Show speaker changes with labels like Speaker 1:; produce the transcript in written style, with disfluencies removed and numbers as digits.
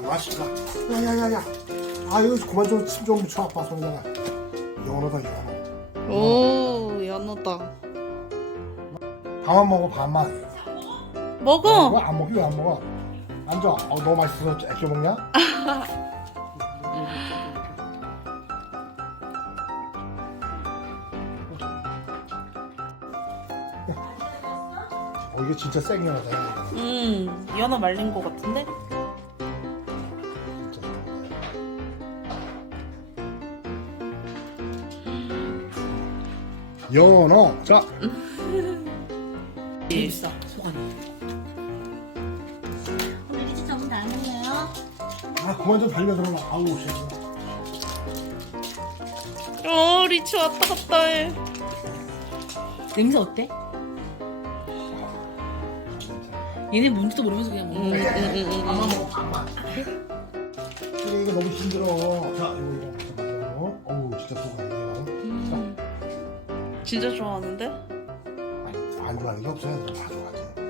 Speaker 1: 맛있다. 야야야야. 아 이거 그만 좀 침 좀 묻혀 아빠 손에다가. 연어다 연어.
Speaker 2: 오, 연어다.
Speaker 1: 밥만 먹어 밥만.
Speaker 2: 먹어.
Speaker 1: 이거 안 먹기 왜 안 먹어? 앉아. 너무 맛있어서 액젓 먹냐? 이게 진짜 생 연어다.
Speaker 2: 연어 말린 거 같은데?
Speaker 1: 진짜 연어. 자.
Speaker 2: 재밌어, 소관이.
Speaker 3: 오늘 리치 전부 다 안 먹나요?
Speaker 1: 아 그만 좀 달려들어. 아우 씨.
Speaker 2: 리치 왔다 갔다 해.
Speaker 3: 냄새 어때? 얘네 뭔지도 모르면서 그냥 먹는 거야.
Speaker 1: 밥만 먹어 밥만. 근데 이거 너무 힘들어. 자 이거 먹어. 어우 진짜 소금.
Speaker 2: 진짜 좋아하는데?
Speaker 1: 안 좋아하는 게 없어요. 다 좋아하지.